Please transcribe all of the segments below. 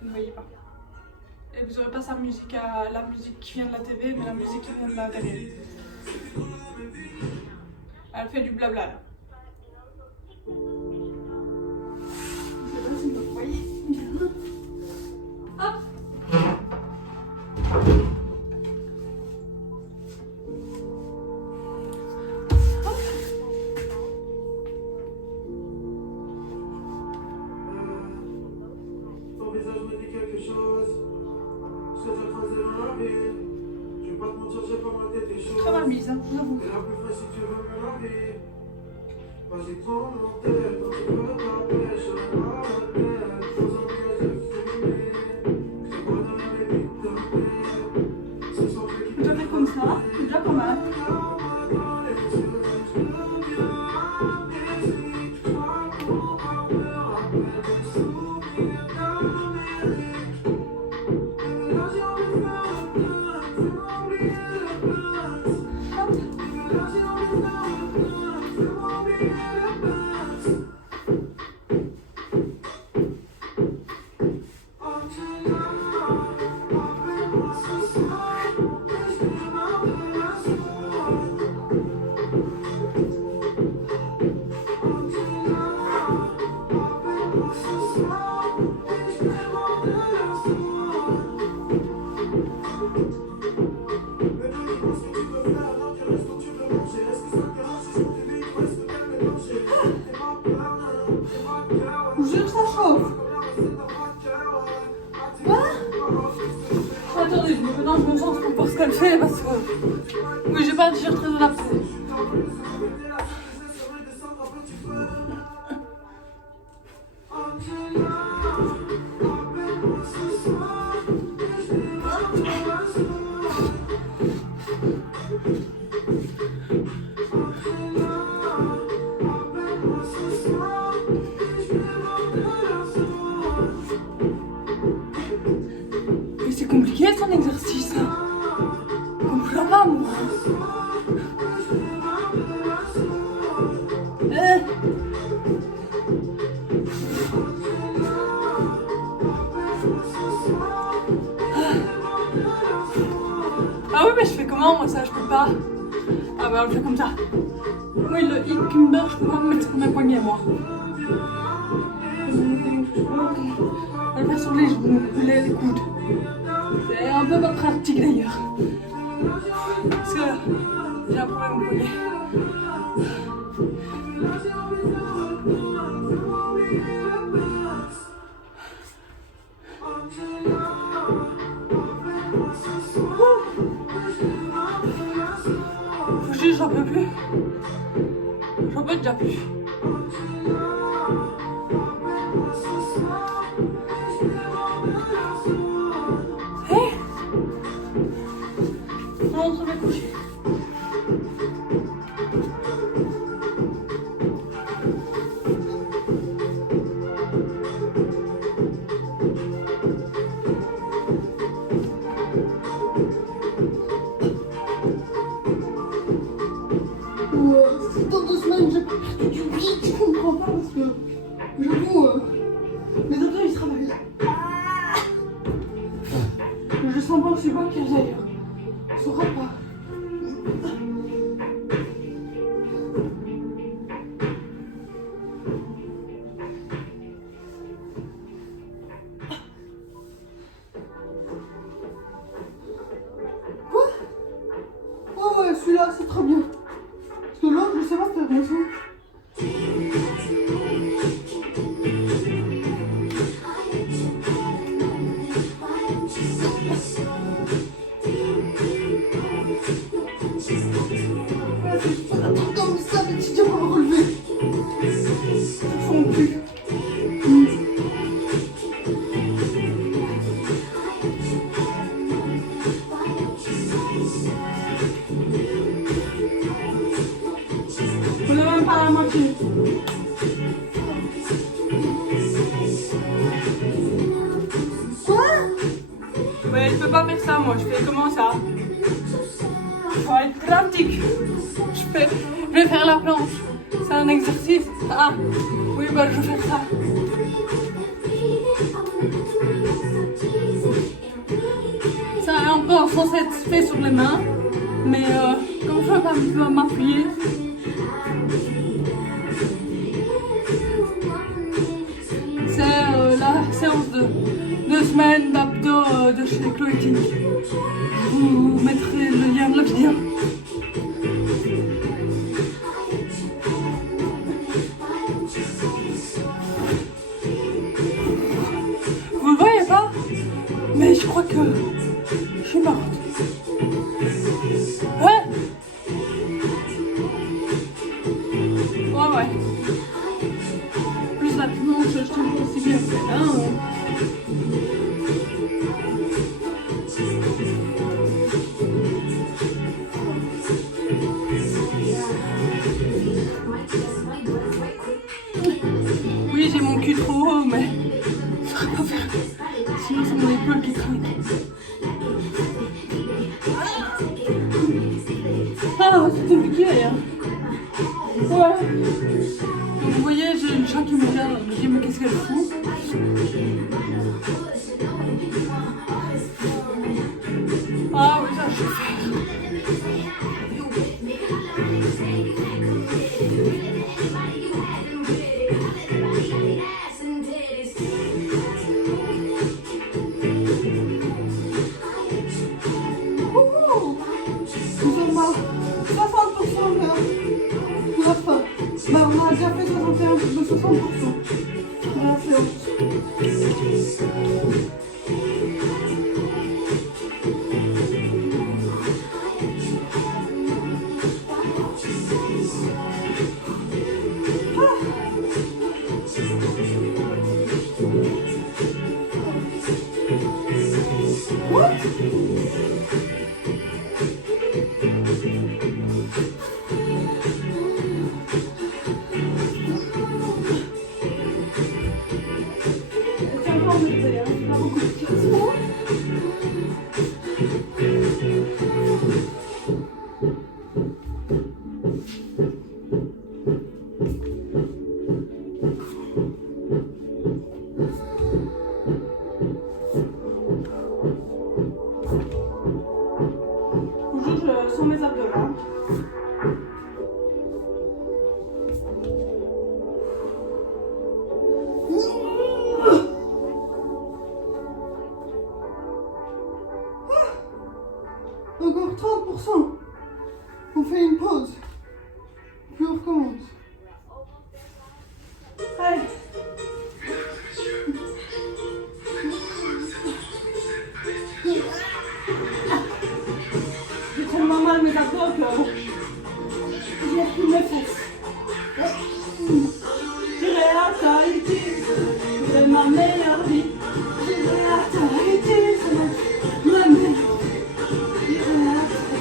Vous ne voyez pas. Et vous n'aurez pas sa musique la musique qui vient de la TV, mais la musique qui vient de la télé. Elle fait du blabla là. Je sais pas si vous voyez bien. Hop. Ton visage me dit quelque chose. C'est déjà croisé dans la ville. Je vais pas te mentir, j'ai pas maté tes choses. Très mal mise, hein, j'avoue. T'es la plus fraîche si tu veux me la vie. Vas-y, prends mon tête, quand tu veux ta pêche, je vais pas la tête. Faut en dire, j'ai fumé. Je te vois dans la limite de paix. Ce soir, je vais Je fais comme ça, c'est déjà pas mal. Je vous jure, ça chauffe. Quoi? Attendez, maintenant je me sens pour pas se calmer parce que oui, j'ai pas un t-shirt très adapté. Mais c'est compliqué son exercice. Comprends pas moi. Ah oui mais je fais comment moi ça je peux pas. Ah bah on le fait comme ça. Oui le hip kimber je peux pas me mettre sur mes poignets moi. On va le faire sur les genoux, les coudes. C'est un peu pas pratique d'ailleurs. Parce que j'ai un problème au poignet. Je vous jure, j'en peux plus. J'en peux déjà plus. Hé! On rentre me coucher. Dans 2 semaines, j'ai perdu du vide, je comprends pas parce que j'avoue, mes doigts ils travaillent. Je sens pas aussi bas qu'il y a d'ailleurs. On saura pas. Quoi? Oh ouais, celui-là c'est très bien. Parce que l'autre, je sais pas faire comme ça. Comme ça, mais tu dois me relever. Ils font plus. On n'a même pas la moitié. Quoi? Ouais, je peux pas faire ça, moi. Je fais comment ça? Ça va être pratique. Je vais faire la planche. C'est un exercice. Ah, oui, bah je vais faire ça. censé être fait sur les mains, mais comme je ne peux pas m'appuyer, c'est la séance de 2 semaines d'abdos de chez Chloé Ting. Je vous mettrai le lien de la vidéo. Vous le voyez pas? Mais je crois que je suis morte. Ouais. Ouais. Plus la planche, je trouve pas aussi bien fait, hein. Oui, j'ai mon cul trop haut, mais ça va pas faire. Sinon, c'est mon épaule qui craque. Ah, c'était piqué d'ailleurs. Ouais. Donc, vous voyez, j'ai une chat qui me regarde. Je me dis, mais qu'est-ce qu'elle fout? Ah oui, ça, je vais faire. Nous sommes à 60% de la fin. Bah, on a déjà fait 61 de 60% de la séance. C'est encore embêté, hein. Pas beaucoup de questions. Bonjour, je sens mes abdos là. Encore 30%. On fait une pause. Puis on recommence. Allez. J'ai tellement mal mes abdos que j'ai plus mes fesses. J'irai à Tahiti, c'est ma meilleure vie. J'irai à Tahiti, c'est ma meilleure vie. J'irai à Tahiti.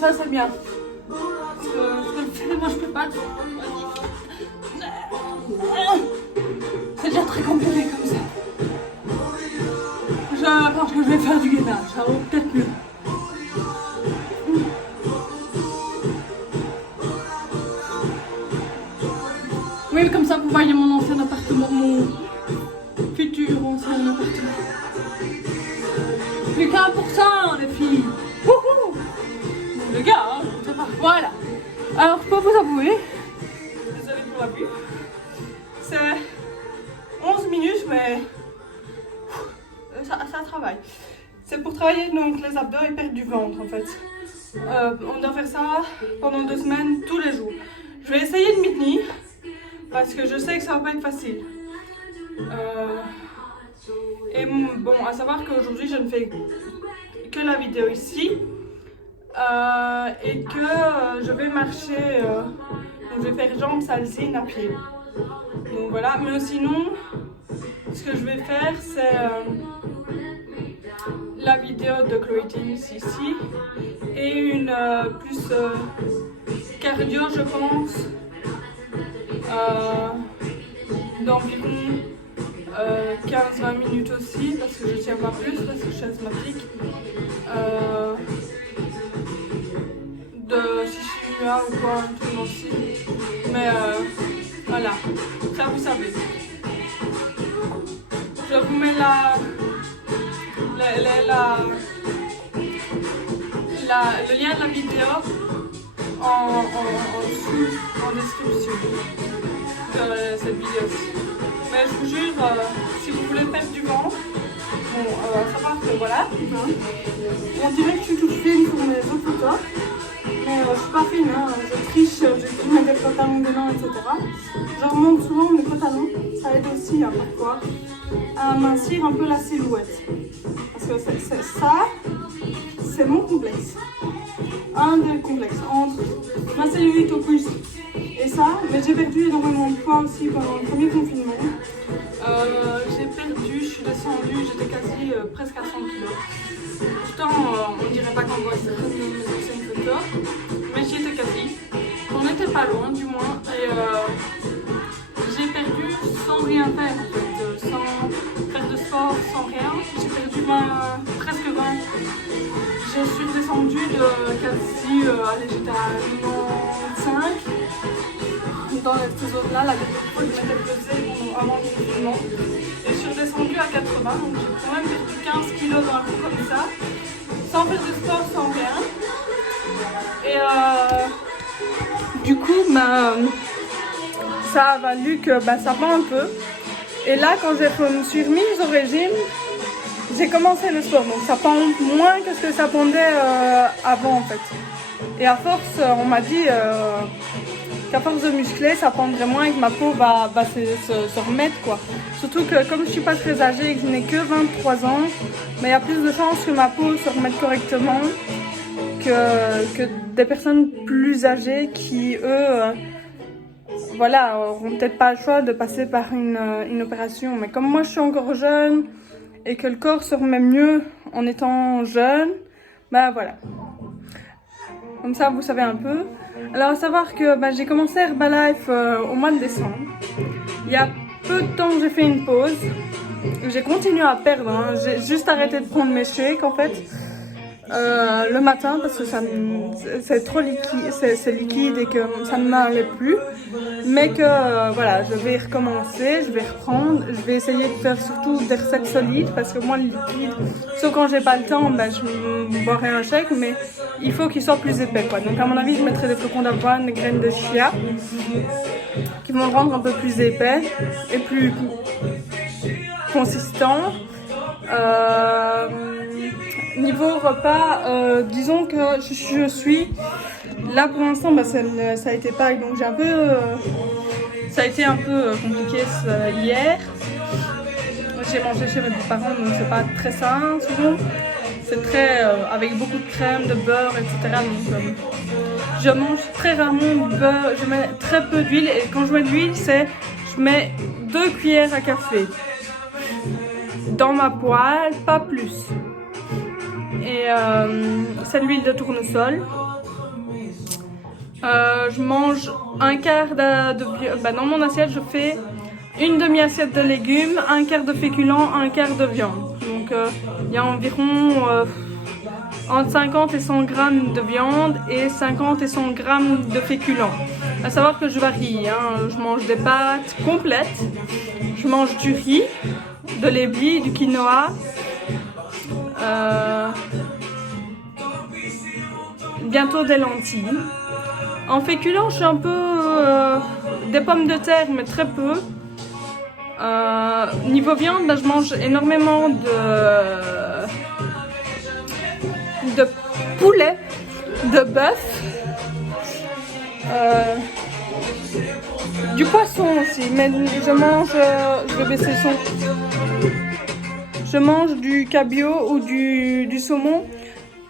ça c'est bien. Parce que le fait, moi je peux pas. C'est déjà très compliqué comme ça. Je pense que je vais faire du gainage, ça vaut peut-être mieux. Oui, comme ça vous voyez mon ancien appartement, mon futur ancien appartement. Plus qu'1%, les filles. Wouhou! Les gars, hein, je sais pas. Voilà. Alors, je peux vous avouer, désolée pour la vue, c'est 11 minutes, mais ça travaille. C'est pour travailler donc les abdos et perdre du ventre en fait. On doit faire ça pendant 2 semaines, tous les jours. Je vais essayer de m'y tenir parce que je sais que ça va pas être facile. Et bon, à savoir qu'aujourd'hui je ne fais que la vidéo ici et que je vais marcher, donc je vais faire jambes salsines à pied. Donc voilà, mais sinon, ce que je vais faire c'est la vidéo de Chloé Teams ici et une plus cardio je pense d'environ 15-20 minutes aussi parce que je tiens pas plus parce que je suis asthmatique de Chichimua ou quoi un truc aussi mais voilà ça vous savez. Je vous mets le lien de la vidéo en dessous, en description de cette vidéo-ci. Mais je vous jure, si vous voulez perdre du ventre, bon, ça part que voilà. On dirait que je suis toute fine sur mes autres photos, mais je suis pas fine, hein. Je triche, j'ai filmé des pantalons dedans, etc. Je remonte souvent mes pantalons, ça aide aussi hein, parfois à mincir un peu la silhouette. Parce que ça, c'est mon complexe. Un des complexes entre ma cellulite au plus et ça, mais j'ai perdu énormément de poids aussi pendant le premier confinement. J'ai perdu, je suis descendue, j'étais quasi presque à 100 kg. Pourtant, on dirait pas qu'on voit certaines de mes anciennes photos, mais j'y étais quasi. On n'était pas loin du moins et j'ai perdu sans rien faire en fait, sans faire de sport, sans rien. J'ai perdu presque 20. Je suis redescendue de quasi, allez, j'étais à 95 dans ces zones-là, la dernière fois que je m'étais pesée avant le confinement. Et je suis redescendue à 80, donc j'ai quand même perdu 15 kg d'un coup comme ça, sans faire de sport, sans rien. Et du coup, ça a valu que ça pend un peu. Et là, quand je me suis remise au régime, j'ai commencé le sport, donc ça pend moins que ce que ça pendait avant en fait. Et à force, on m'a dit qu'à force de muscler, ça pendrait moins et que ma peau va se remettre quoi. Surtout que comme je suis pas très âgée et que je n'ai que 23 ans, il y a plus de chances que ma peau se remette correctement que des personnes plus âgées qui eux voilà, auront peut-être pas le choix de passer par une opération. Mais comme moi je suis encore jeune et que le corps se remet mieux en étant jeune, voilà. Comme ça, vous savez un peu. Alors, à savoir que j'ai commencé Herbalife au mois de décembre. Il y a peu de temps que j'ai fait une pause. J'ai continué à perdre. Hein. J'ai juste arrêté de prendre mes shakes en fait. Le matin parce que c'est trop liquide, c'est liquide et que ça ne m'allait plus. Mais que voilà, je vais recommencer, je vais reprendre. Je vais essayer de faire surtout des recettes solides parce que moi le liquide, sauf quand j'ai pas le temps, je boirai un shake, mais il faut qu'il soit plus épais quoi. Donc à mon avis, je mettrai des flocons d'avoine, des graines de chia qui vont le rendre un peu plus épais et plus consistant. Niveau repas, disons que je suis là pour l'instant, ça a été Pâques, donc ça a été un peu compliqué hier. J'ai mangé chez mes parents, donc c'est pas très sain souvent. C'est très avec beaucoup de crème, de beurre, etc. Donc je mange très rarement du beurre, je mets très peu d'huile et quand je mets de l'huile, je mets 2 cuillères à café dans ma poêle, pas plus. Et c'est l'huile de tournesol. Je mange un quart dans mon assiette, je fais une demi-assiette de légumes, un quart de féculents, un quart de viande. Donc il y a environ entre 50 et 100 grammes de viande et 50 et 100 grammes de féculents. À savoir que je varie, hein. Je mange des pâtes complètes, je mange du riz, de l'ébi, du quinoa, bientôt des lentilles. En féculents, je suis un peu des pommes de terre, mais très peu. Niveau viande, je mange énormément de poulet, de bœuf, du poisson aussi, mais je vais baisser le son. Je mange du cabillaud ou du saumon.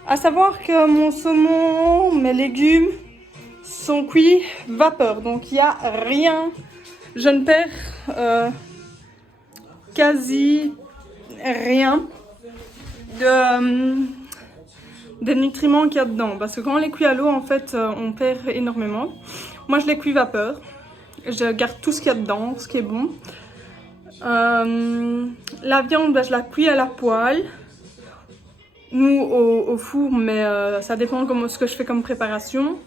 À savoir que mon saumon, mes légumes sont cuits vapeur, donc il n'y a rien. Je ne perds quasi rien des nutriments qu'il y a dedans. Parce que quand on les cuit à l'eau, en fait, on perd énormément. Moi, je les cuis vapeur. Je garde tout ce qu'il y a dedans, ce qui est bon. La viande, je la cuis à la poêle. Nous, au four, mais ça dépend de ce que je fais comme préparation.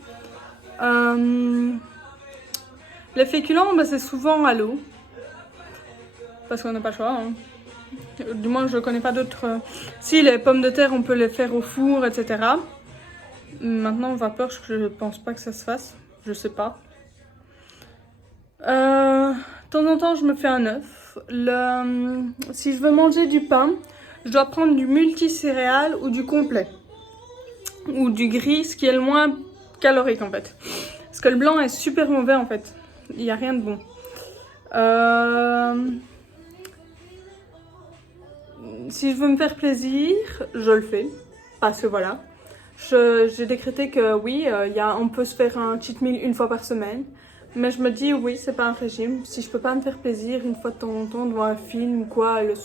Les féculents, c'est souvent à l'eau. Parce qu'on n'a pas le choix. Hein. Du moins, je ne connais pas d'autres. Si, les pommes de terre, on peut les faire au four, etc. Maintenant, vapeur, je ne pense pas que ça se fasse. Je sais pas. De temps en temps, je me fais un œuf. Si je veux manger du pain, je dois prendre du multicéréales ou du complet. Ou du gris, ce qui est le moins calorique en fait. Parce que le blanc est super mauvais en fait. Il n'y a rien de bon. Si je veux me faire plaisir, je le fais. Parce que voilà. J'ai décrété que oui, on peut se faire un cheat meal une fois par semaine. Mais je me dis oui, c'est pas un régime. Si je peux pas me faire plaisir une fois de temps en temps devant un film ou quoi le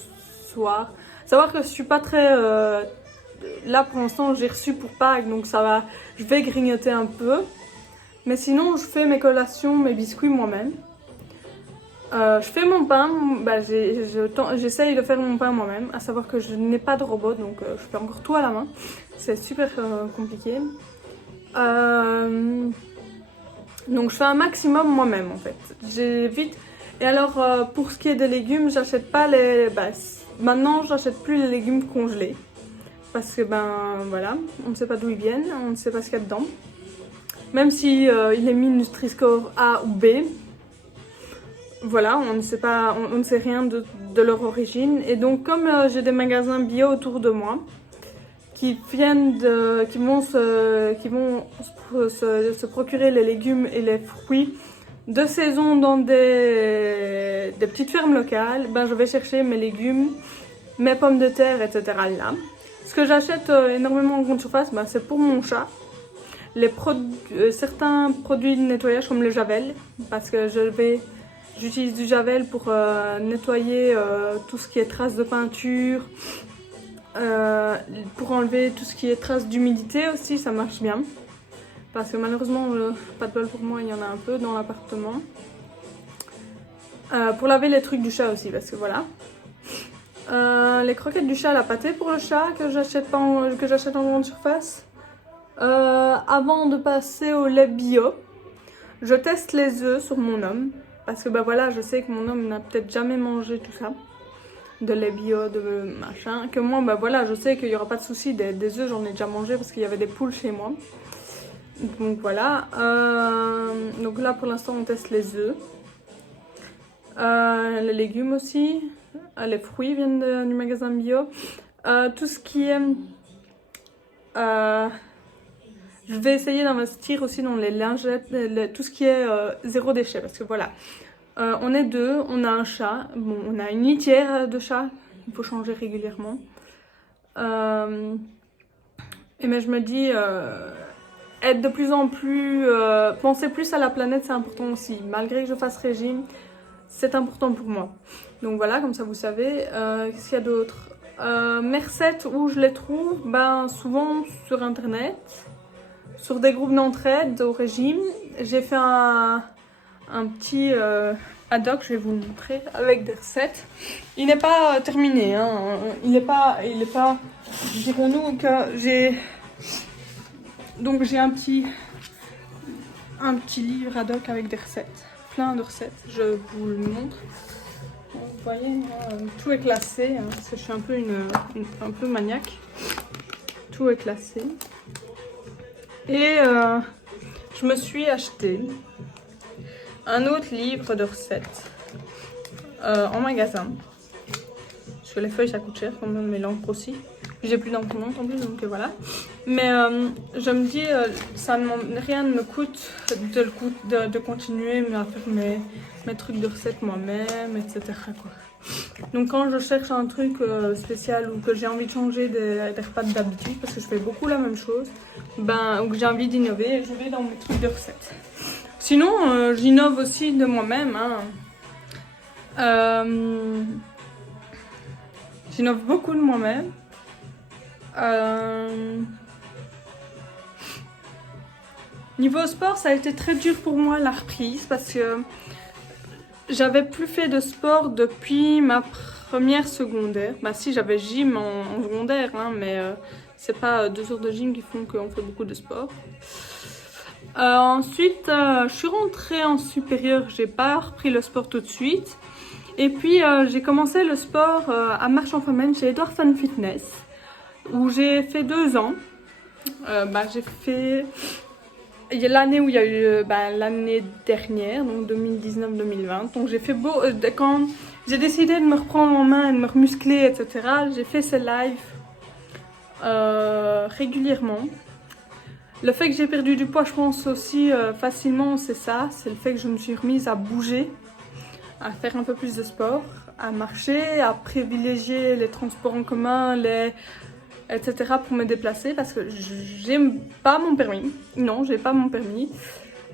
soir. Savoir que je suis pas très... Là pour l'instant j'ai reçu pour Pâques, donc ça va. Je vais grignoter un peu. Mais sinon je fais mes collations, mes biscuits moi-même. Je fais mon pain, j'essaye de faire mon pain moi-même. À savoir que je n'ai pas de robot, donc je fais encore tout à la main. C'est super compliqué. Donc je fais un maximum moi-même en fait. J'évite. Et alors pour ce qui est des légumes, j'achète pas les... maintenant je n'achète plus les légumes congelés. Parce que voilà, on ne sait pas d'où ils viennent, on ne sait pas ce qu'il y a dedans. Même si il est mis Nutri-Score A ou B. Voilà, on ne sait pas, on ne sait rien de leur origine. Et donc comme j'ai des magasins bio autour de moi, qui vont se procurer les légumes et les fruits de saison dans des petites fermes locales, je vais chercher mes légumes, mes pommes de terre, etc. là. Ce que j'achète énormément en grande surface, c'est pour mon chat. Certains produits de nettoyage comme le Javel, parce que j'utilise du Javel pour nettoyer tout ce qui est traces de peinture, pour enlever tout ce qui est traces d'humidité aussi, ça marche bien. Parce que malheureusement, pas de bol pour moi, il y en a un peu dans l'appartement. Pour laver les trucs du chat aussi, parce que voilà. Les croquettes du chat, la pâtée pour le chat que j'achète en grande surface. Avant de passer au lait bio, je teste les œufs sur mon homme. Parce que voilà, je sais que mon homme n'a peut-être jamais mangé tout ça. De lait bio, de machin. Que moi, voilà, je sais qu'il n'y aura pas de souci. Des œufs, j'en ai déjà mangé parce qu'il y avait des poules chez moi. Donc voilà. Donc là, pour l'instant, on teste les œufs. Les légumes aussi. Les fruits viennent du magasin bio. Tout ce qui est... je vais essayer d'investir aussi dans les lingettes, tout ce qui est zéro déchet. Parce que voilà, on est deux, on a un chat. Bon, on a une litière de chat. Il faut changer régulièrement. Mais je me dis... être de plus en plus... penser plus à la planète, c'est important aussi. Malgré que je fasse régime, c'est important pour moi. Donc voilà, comme ça vous savez. Qu'est-ce qu'il y a d'autre? Mes recettes, où je les trouve? Souvent sur internet. sur des groupes d'entraide au régime. J'ai fait un petit ad hoc, je vais vous le montrer, avec des recettes. Il n'est pas terminé, hein. Il est pas, dirons-nous que donc j'ai un petit livre ad hoc avec des recettes, plein de recettes, je vous le montre. Vous voyez, tout est classé, hein, parce que je suis un peu un peu maniaque. Tout est classé. Et je me suis acheté un autre livre de recettes en magasin. Parce que les feuilles ça coûte cher quand même, mais l'encre aussi. J'ai plus d'imprimante en plus, donc voilà. Mais je me dis, rien ne me coûte de continuer à faire mes trucs de recettes moi-même, etc. quoi. Donc quand je cherche un truc spécial ou que j'ai envie de changer des repas d'habitude, parce que je fais beaucoup la même chose, ou que j'ai envie d'innover, je vais dans mes trucs de recettes. Sinon, j'innove aussi de moi-même. Hein. J'innove beaucoup de moi-même. Niveau sport, ça a été très dur pour moi la reprise parce que j'avais plus fait de sport depuis ma première secondaire. Bah si, j'avais gym en secondaire, hein, mais c'est pas 2 heures de gym qui font qu'on fait beaucoup de sport. Ensuite, je suis rentrée en supérieur, j'ai pas repris le sport tout de suite. Et puis j'ai commencé le sport à Marche-en-Famenne chez Edouard Fun Fitness, où j'ai fait 2 ans. J'ai fait l'année où il y a eu l'année dernière, donc 2019-2020. Donc j'ai fait quand j'ai décidé de me reprendre en main et de me remuscler, etc. J'ai fait ces lives régulièrement. Le fait que j'ai perdu du poids, je pense aussi facilement, c'est ça. C'est le fait que je me suis remise à bouger, à faire un peu plus de sport, à marcher, à privilégier les transports en commun, etc. pour me déplacer parce que j'ai pas mon permis. Non, j'ai pas mon permis.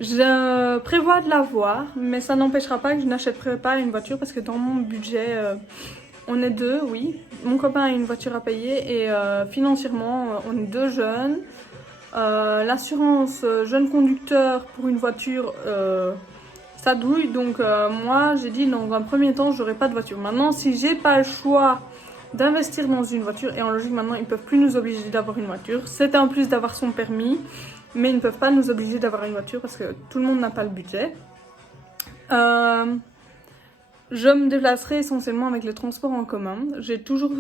Je prévois de l'avoir, mais ça n'empêchera pas que je n'achèterai pas une voiture parce que dans mon budget, on est 2, oui. Mon copain a une voiture à payer et financièrement, on est 2 jeunes. L'assurance jeune conducteur pour une voiture, ça douille. Donc moi, j'ai dit dans un premier temps, j'aurai pas de voiture. Maintenant, si j'ai pas le choix d'investir dans une voiture, et en logique maintenant ils peuvent plus nous obliger d'avoir une voiture, c'est un plus d'avoir son permis, mais ils ne peuvent pas nous obliger d'avoir une voiture parce que tout le monde n'a pas le budget. Je me déplacerai essentiellement avec les transports en commun.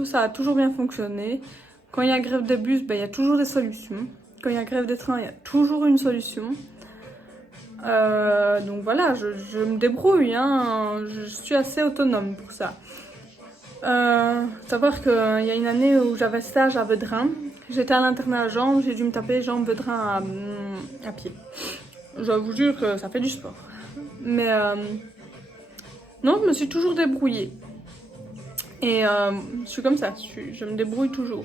Ça a toujours bien fonctionné. Quand il y a grève des bus, il y a toujours des solutions. Quand il y a grève des trains, il y a toujours une solution. Donc voilà, je me débrouille, hein. Je suis assez autonome pour ça. Savoir qu'il y a une année où j'avais stage à Vedrin, j'étais à l'internat à Jambes, j'ai dû me taper Jambes-Vedrin à pied. Je vous jure que ça fait du sport. Mais non, je me suis toujours débrouillée. Et je suis comme ça, je me débrouille toujours.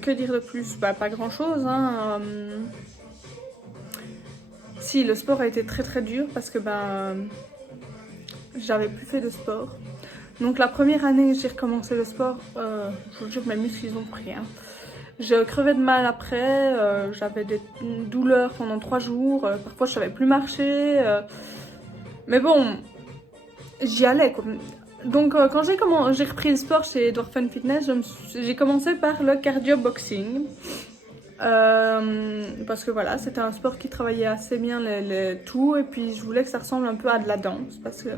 Que dire de plus? Pas grand chose, hein. Si, le sport a été très très dur parce que j'avais plus fait de sport. Donc la première année que j'ai recommencé le sport, je vous jure mes muscles ils ont pris. Hein. Je crevais de mal après, j'avais des douleurs pendant 3 jours, parfois je savais plus marcher. Mais bon, j'y allais quoi. Donc quand j'ai repris le sport chez Edouard Fun Fitness, j'ai commencé par le cardio boxing. Parce que voilà, c'était un sport qui travaillait assez bien tout, et puis je voulais que ça ressemble un peu à de la danse parce que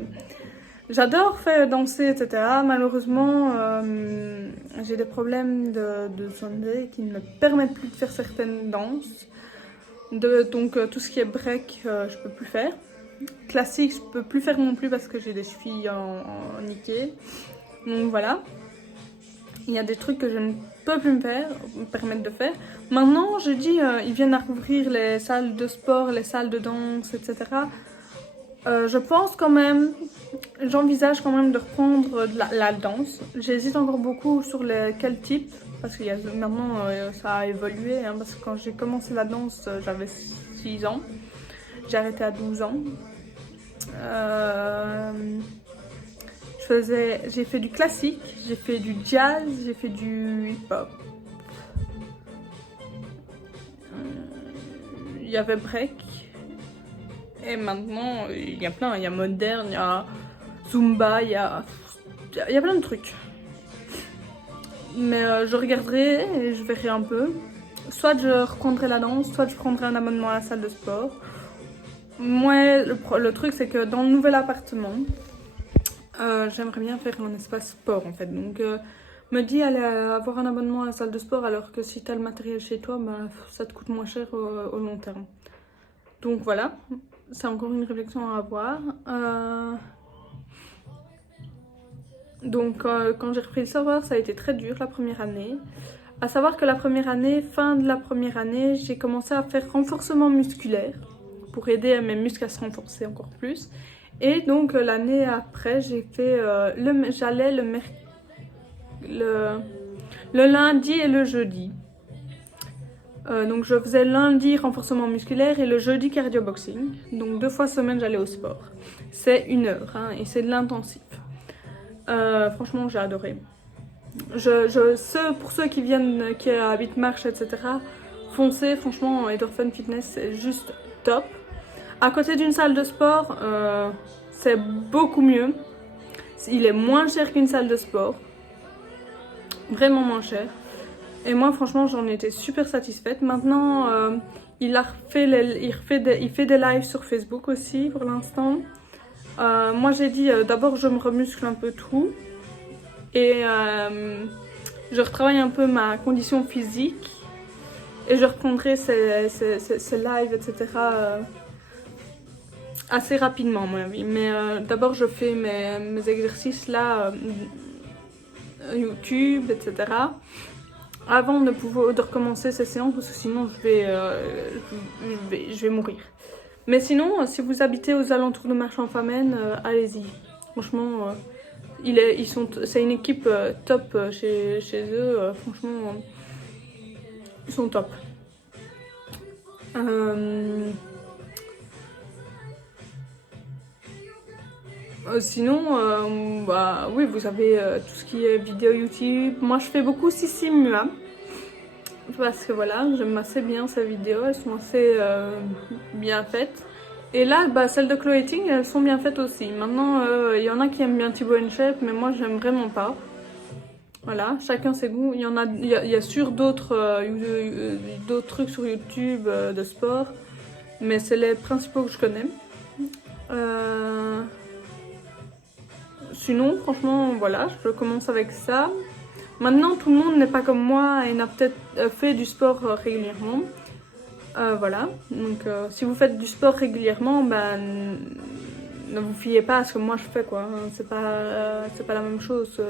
j'adore faire danser, etc. Malheureusement, j'ai des problèmes de santé qui ne me permettent plus de faire certaines danses. Donc tout ce qui est break, je peux plus faire. Classique, je peux plus faire non plus parce que j'ai des chevilles en niqué. Donc voilà. Il y a des trucs que je ne peux plus me permettre de faire. Maintenant, je dis, ils viennent à rouvrir les salles de sport, les salles de danse, etc. Je pense quand même, j'envisage quand même de reprendre la danse. J'hésite encore beaucoup sur quel type, parce que maintenant ça a évolué. Hein, parce que quand j'ai commencé la danse, j'avais 6 ans. J'ai arrêté à 12 ans. J'ai fait du classique, j'ai fait du jazz, j'ai fait du hip-hop. il y avait break. Et maintenant, il y a plein. Il y a moderne, il y a Zumba, il y a plein de trucs. Mais je regarderai et je verrai un peu. Soit je reprendrai la danse, soit je prendrai un abonnement à la salle de sport. Moi, le truc, c'est que dans le nouvel appartement, j'aimerais bien faire un espace sport en fait. Donc, me dis aller avoir un abonnement à la salle de sport alors que si tu as le matériel chez toi, bah, ça te coûte moins cher au long terme. Donc voilà, c'est encore une réflexion à avoir. Donc quand j'ai repris le savoir, ça a été très dur la première année. À savoir que la première année, fin de la première année, j'ai commencé à faire renforcement musculaire pour aider mes muscles à se renforcer encore plus. Et donc l'année après, j'ai fait j'allais le lundi et le jeudi. Donc je faisais lundi renforcement musculaire et le jeudi cardio boxing. Donc 2 fois semaine j'allais au sport. C'est 1 heure hein, et c'est de l'intensif. Franchement j'ai adoré. Pour ceux qui habitent Marche, etc. Foncez, franchement Endorphin Fitness c'est juste top. À côté d'une salle de sport, c'est beaucoup mieux. Il est moins cher qu'une salle de sport. Vraiment moins cher. Et moi franchement j'en étais super satisfaite. Maintenant il fait des lives sur Facebook aussi pour l'instant. Moi j'ai dit d'abord je me remuscle un peu tout. Et je retravaille un peu ma condition physique. Et je reprendrai ces lives etc. Assez rapidement à mon avis. Mais d'abord je fais mes exercices là, YouTube etc. Avant de recommencer ces séances parce que sinon je vais mourir. Mais sinon, si vous habitez aux alentours de Marchand-Famenne, allez-y. Franchement, c'est une équipe top chez eux. Franchement, ils sont top. Sinon, bah, oui, vous avez tout ce qui est vidéo YouTube. Moi, je fais beaucoup Sissi Mua. Parce que voilà, j'aime assez bien ces vidéos. Elles sont assez bien faites. Et là, bah, celles de Chloé Ting, elles sont bien faites aussi. Maintenant, il y en a qui aiment bien Thibaut InShape, mais moi, j'aime vraiment pas. Voilà, chacun ses goûts. Il y a sur d'autres trucs sur YouTube de sport. Mais c'est les principaux que je connais. Sinon, franchement, voilà, je commence avec ça. Maintenant, tout le monde n'est pas comme moi et n'a peut-être fait du sport régulièrement. Voilà, donc si vous faites du sport régulièrement, ben, ne vous fiez pas à ce que moi je fais, quoi. C'est pas la même chose.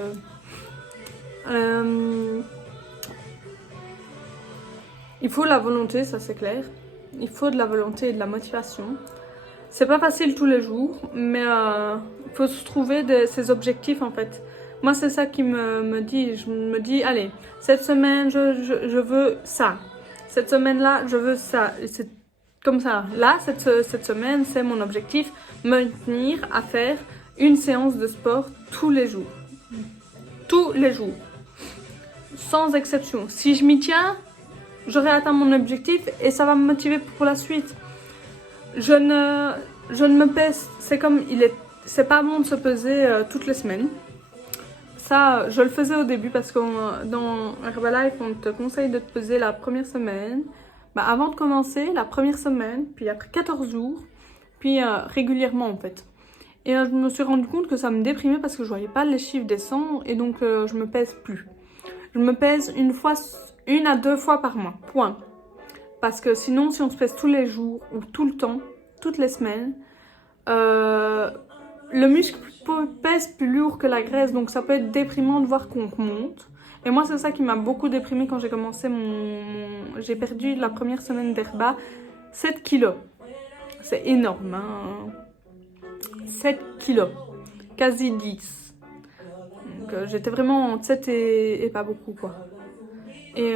Il faut la volonté, ça c'est clair. Il faut de la volonté et de la motivation. C'est pas facile tous les jours, mais il faut se trouver ces objectifs en fait. Moi c'est ça qui me dit, je me dis allez, cette semaine je veux ça. Cette semaine-là, je veux ça. C'est comme ça. Là, cette semaine, c'est mon objectif, me tenir à faire une séance de sport tous les jours. Tous les jours. Sans exception. Si je m'y tiens, j'aurai atteint mon objectif et ça va me motiver pour la suite. Je ne me pèse. C'est pas bon de se peser toutes les semaines. Ça, je le faisais au début parce que dans Herbalife, on te conseille de te peser la première semaine. Bah, avant de commencer, la première semaine, puis après 14 jours, puis régulièrement en fait. Et je me suis rendu compte que ça me déprimait parce que je voyais pas les chiffres descendre et donc je me pèse plus. Je me pèse 1 à 2 fois par mois, point. Parce que sinon, si on se pèse tous les jours ou tout le temps, toutes les semaines, le muscle pèse plus lourd que la graisse, donc ça peut être déprimant de voir qu'on remonte. Et moi, c'est ça qui m'a beaucoup déprimée quand j'ai commencé J'ai perdu la première semaine d'Herba 7 kilos. C'est énorme, hein. 7 kilos. Quasi 10. Donc j'étais vraiment entre 7 et pas beaucoup, quoi. Et